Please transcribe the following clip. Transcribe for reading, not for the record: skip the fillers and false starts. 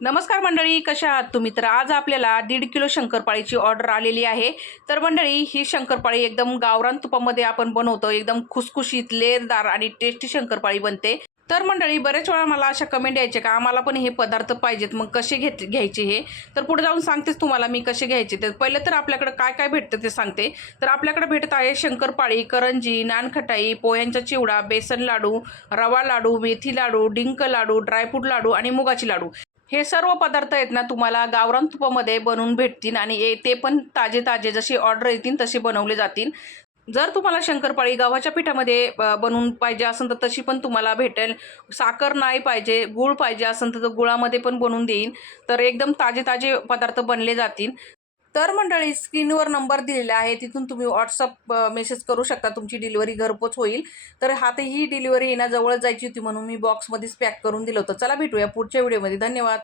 नमस्कार मंडळी, कशा आहात तुम्ही? तर आज आपल्याला 1.5 किलो शंकरपाळीची ऑर्डर आलेली आहे. तर मंडळी, ही शंकरपाळी एकदम गावरान तुपामध्ये आपण बनवतो. एकदम खुसखुशीत, लेरदार आणि टेस्टी शंकरपाळी बनते. तर मंडळी, बरेच वेळा मला अशा कमेंट यायचे का आम्हाला पण हे पदार्थ पाहिजेत, मग कसे घ्यायचे हे? तर पुढे जाऊन सांगतेच तुम्हाला मी कसे घ्यायचे. तर पहिलं तर आपल्याकडे काय काय भेटतं ते सांगते. तर आपल्याकडे भेटत आहे शंकरपाळी, करंजी, नानखटाई, पोह्यांचा चिवडा, बेसन लाडू, रवा लाडू, मेथी लाडू, डिंक लाडू, ड्रायफ्रूट लाडू आणि मुगाची लाडू. हे सर्व पदार्थ आहेत ना, तुम्हाला गावरान तुपामध्ये बनवून भेटतील आणि ते पण ताजे ताजे जशी ऑर्डर येतील तसे बनवले जातील. जर तुम्हाला शंकरपाळी गव्हाच्या पिठामध्ये बनवून पाहिजे असेल तर तशी पण तुम्हाला भेटेल. साखर नाही पाहिजे, गूळ पाहिजे असेल तर गुळामध्ये पण बनवून देईन. तर एकदम ताजे ताजे पदार्थ बनले जातील. तर मंडळी, स्क्रीनवर नंबर दिलेला आहे, तिथून तुम्ही व्हॉट्सअप मेसेज करू शकता. तुमची डिलिव्हरी घरपोच होईल. तर आता ही डिलिव्हरी येण्याजवळ जायची होती म्हणून मी बॉक्समध्येच पॅक करून दिलं होतं. चला भेटूया पुढच्या व्हिडिओमध्ये. धन्यवाद.